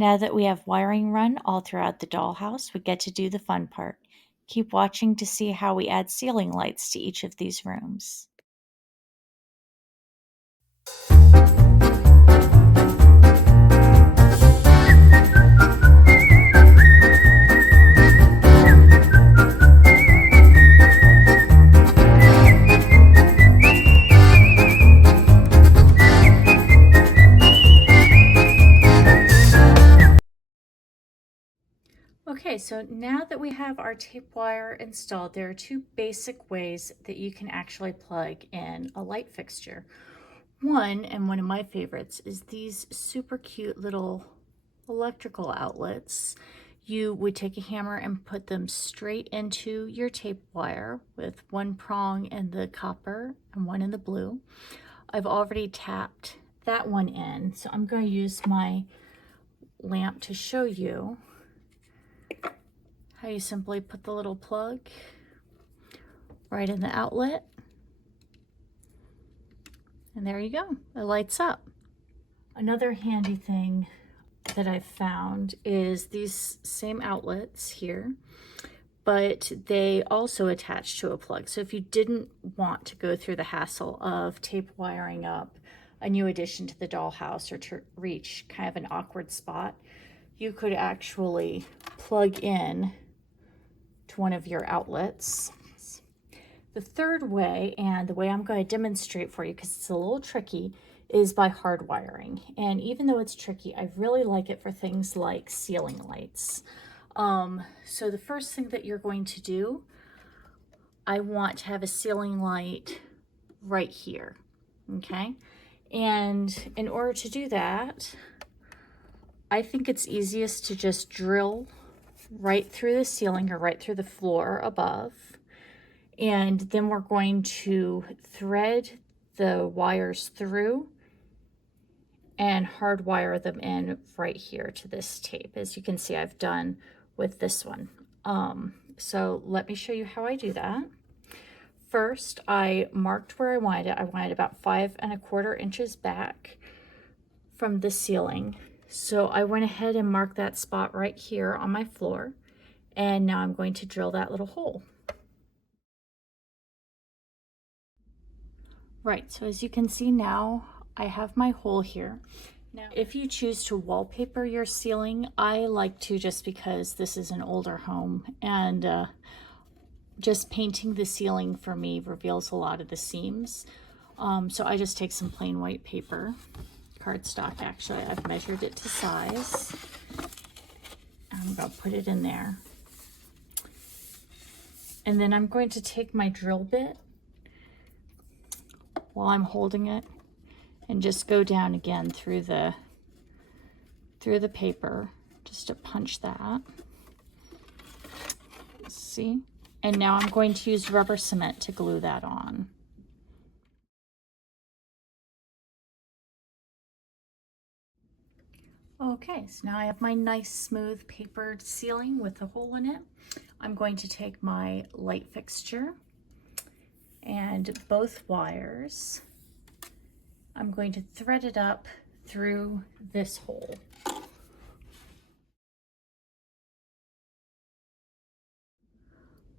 Now that we have wiring run all throughout the dollhouse, we get to do the fun part. Keep watching to see how we add ceiling lights to each of these rooms. Okay, so now that we have our tape wire installed, there are two basic ways that you can actually plug in a light fixture. One, and one of my favorites, is these super cute little electrical outlets. You would take a hammer and put them straight into your tape wire with one prong in the copper and one in the blue. I've already tapped that one in, so I'm going to use my lamp to show you how you simply put the little plug right in the outlet. And there you go, it lights up. Another handy thing that I've found is these same outlets here, but they also attach to a plug. So if you didn't want to go through the hassle of tape wiring up a new addition to the dollhouse or to reach kind of an awkward spot, you could actually plug in to one of your outlets. The third way, and the way I'm going to demonstrate for you because it's a little tricky, is by hardwiring. And even though it's tricky, I really like it for things like ceiling lights. So the first thing that you're going to do, I want to have a ceiling light right here, okay? And in order to do that, I think it's easiest to just drill right through the ceiling or right through the floor above. And then we're going to thread the wires through and hardwire them in right here to this tape, as you can see I've done with this one. So let me show you how I do that. First, I marked where I wanted it. I wanted about 5 1/4 inches back from the ceiling. So I went ahead and marked that spot right here on my floor. And now I'm going to drill that little hole. Right, so as you can see now, I have my hole here. Now, if you choose to wallpaper your ceiling, I like to just because this is an older home and just painting the ceiling for me reveals a lot of the seams. So I just take some plain white paper, cardstock actually. I've measured it to size. I'm going to put it in there. And then I'm going to take my drill bit while I'm holding it and just go down again through the paper just to punch that. See? And now I'm going to use rubber cement to glue that on. Okay, so now I have my nice smooth papered ceiling with a hole in it. I'm going to take my light fixture and both wires. I'm going to thread it up through this hole.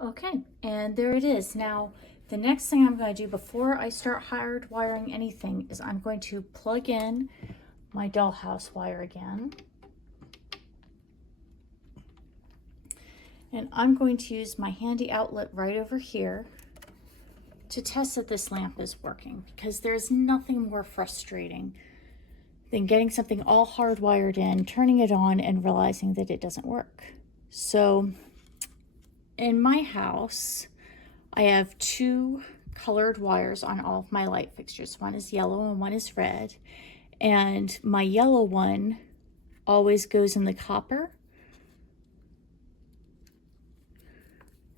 Okay, and there it is. Now, the next thing I'm going to do before I start hardwiring anything is I'm going to plug in my dollhouse wire again. And I'm going to use my handy outlet right over here to test that this lamp is working, because there's nothing more frustrating than getting something all hardwired in, turning it on, and realizing that it doesn't work. So in my house, I have 2 colored wires on all of my light fixtures. One is yellow and one is red. And my yellow one always goes in the copper.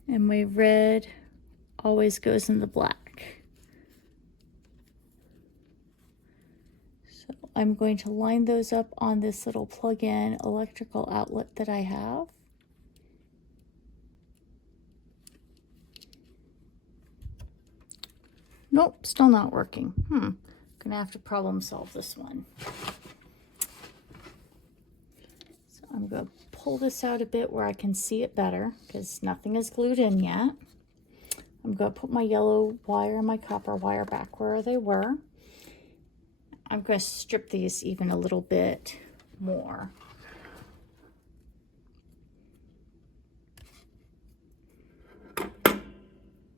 And my red always goes in the black. So I'm going to line those up on this little plug-in electrical outlet that I have. Nope, still not working. Gonna have to problem solve this one. I'm going to pull this out a bit where I can see it better because nothing is glued in yet. I'm going to put my yellow wire and my copper wire back where they were. I'm going to strip these even a little bit more.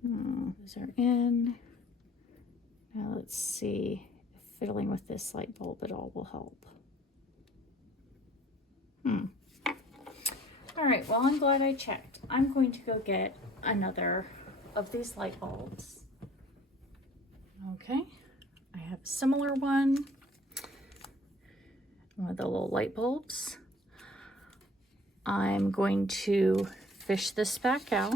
Those are in. Now let's see if fiddling with this light bulb at all will help. All right, well, I'm glad I checked. I'm going to go get another of these light bulbs. Okay, I have a similar one with the little light bulbs. I'm going to fish this back out.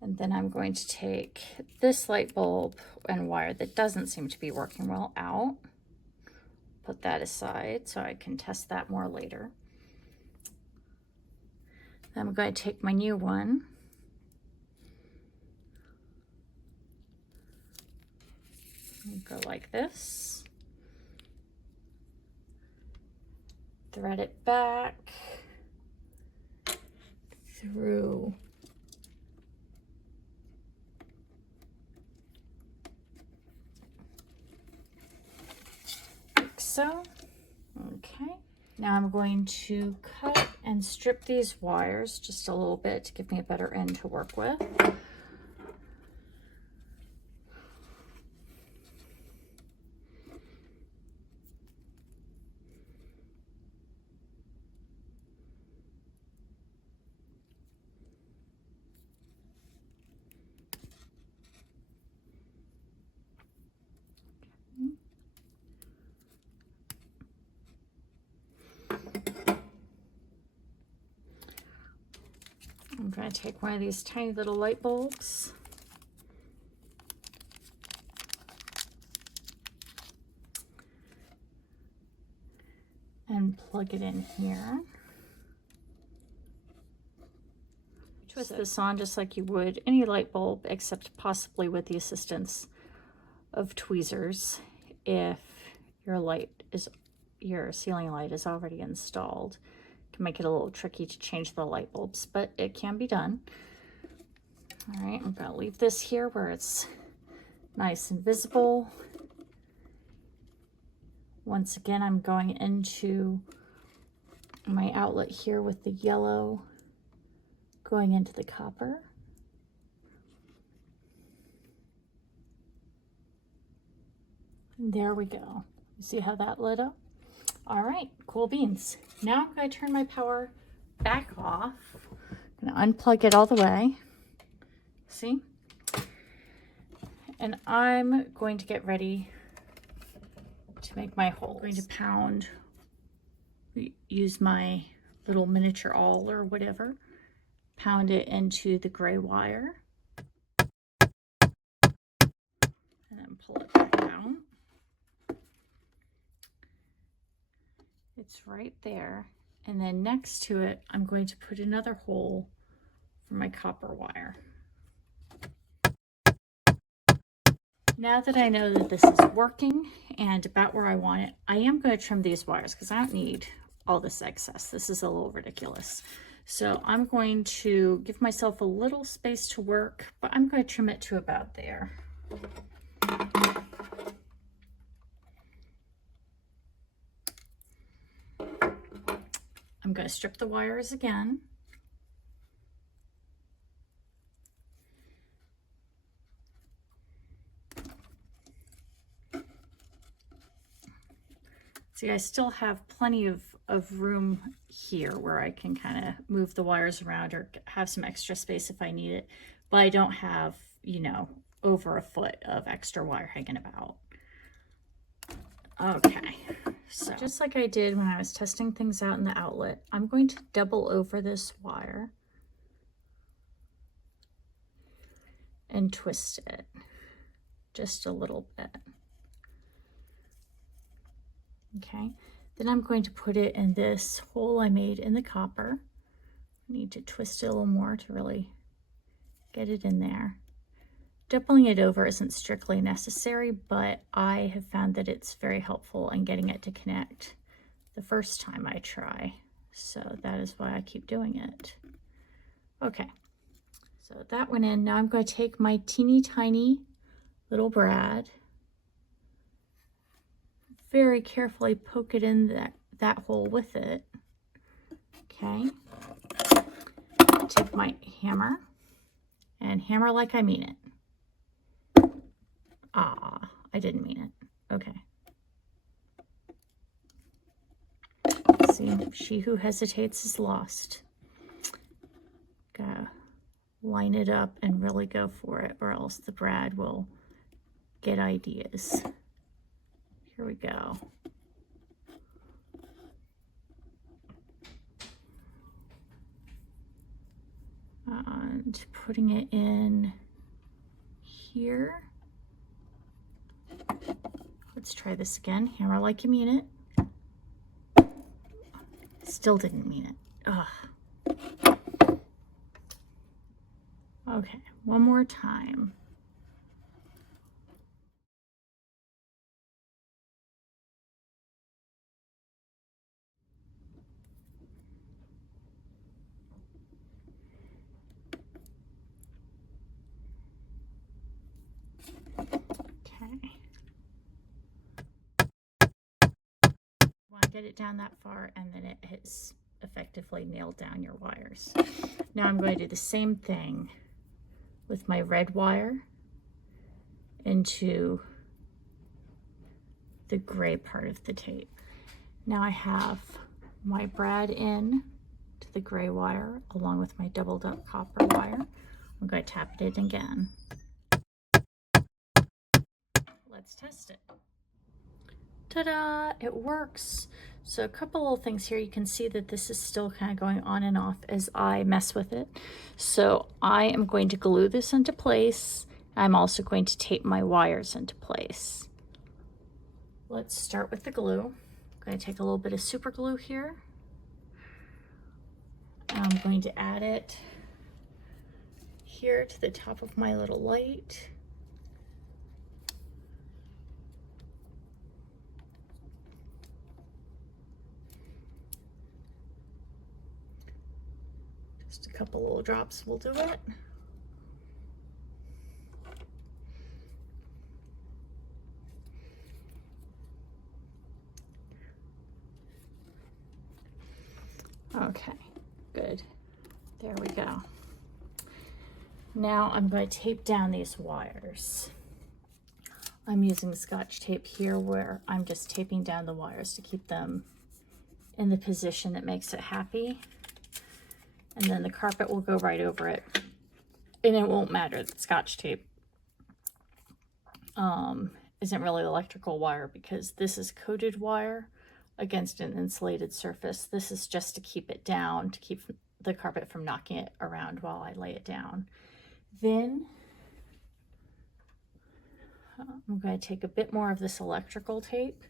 And then I'm going to take this light bulb and wire that doesn't seem to be working well out. Put that aside so I can test that more later. Then I'm going to take my new one. And go like this. Thread it back through so. Okay, now I'm going to cut and strip these wires just a little bit to give me a better end to work with. I'm going to take one of these tiny little light bulbs and plug it in here. Twist this on just like you would any light bulb, except possibly with the assistance of tweezers if your ceiling light is already installed. Can make it a little tricky to change the light bulbs, but it can be done. All right, I'm going to leave this here where it's nice and visible. Once again, I'm going into my outlet here with the yellow going into the copper. And there we go. You see how that lit up? All right, cool beans. Now I'm going to turn my power back off. I'm going to unplug it all the way. See? And I'm going to get ready to make my holes. I'm going to pound, use my little miniature awl or whatever, pound it into the gray wire, and then pull it back out. It's right there. And then next to it, I'm going to put another hole for my copper wire. Now that I know that this is working and about where I want it, I am going to trim these wires because I don't need all this excess. This is a little ridiculous. So I'm going to give myself a little space to work, but I'm going to trim it to about there. I'm going to strip the wires again. See, I still have plenty of room here where I can kind of move the wires around or have some extra space if I need it, but I don't have, you know, over a foot of extra wire hanging about. Okay, so just like I did when I was testing things out in the outlet, I'm going to double over this wire and twist it just a little bit. Okay, then I'm going to put it in this hole I made in the copper. I need to twist it a little more to really get it in there. Doubling it over isn't strictly necessary, but I have found that it's very helpful in getting it to connect the first time I try. So that is why I keep doing it. Okay, so that went in. Now I'm going to take my teeny tiny little brad, very carefully poke it in that hole with it. Okay, take my hammer and hammer like I mean it. Ah, I didn't mean it. Okay. See, she who hesitates is lost. Gotta line it up and really go for it, or else the brad will get ideas. Here we go. And putting it in here. Let's try this again. Hammer like you mean it. Still didn't mean it. Ugh. Okay, one more time. Okay. Want to get it down that far, and then it has effectively nailed down your wires. Now I'm going to do the same thing with my red wire into the gray part of the tape. Now I have my brad in to the gray wire along with my doubled up copper wire. I'm going to tap it in again. Let's test it. Ta-da! It works. So a couple little things here. You can see that this is still kind of going on and off as I mess with it. So I am going to glue this into place. I'm also going to tape my wires into place. Let's start with the glue. I'm going to take a little bit of super glue here. I'm going to add it here to the top of my little light. Just a couple little drops will do it. Okay, good. There we go. Now I'm going to tape down these wires. I'm using Scotch tape here where I'm just taping down the wires to keep them in the position that makes it happy. And then the carpet will go right over it. And it won't matter that Scotch tape isn't really electrical wire, because this is coated wire against an insulated surface. This is just to keep it down, to keep the carpet from knocking it around while I lay it down. Then I'm going to take a bit more of this electrical tape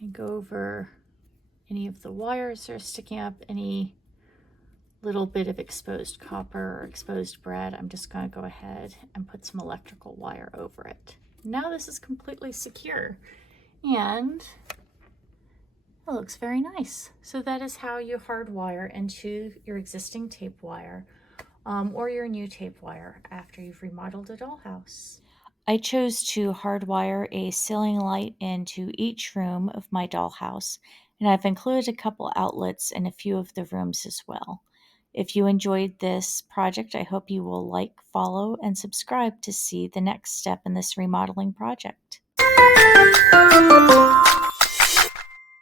and go over any of the wires that are sticking up, any little bit of exposed copper or exposed brad. I'm just going to go ahead and put some electrical wire over it. Now this is completely secure and it looks very nice. So that is how you hardwire into your existing tape wire or your new tape wire after you've remodeled a dollhouse. I chose to hardwire a ceiling light into each room of my dollhouse, and I've included a couple outlets in a few of the rooms as well. If you enjoyed this project, I hope you will like, follow, and subscribe to see the next step in this remodeling project.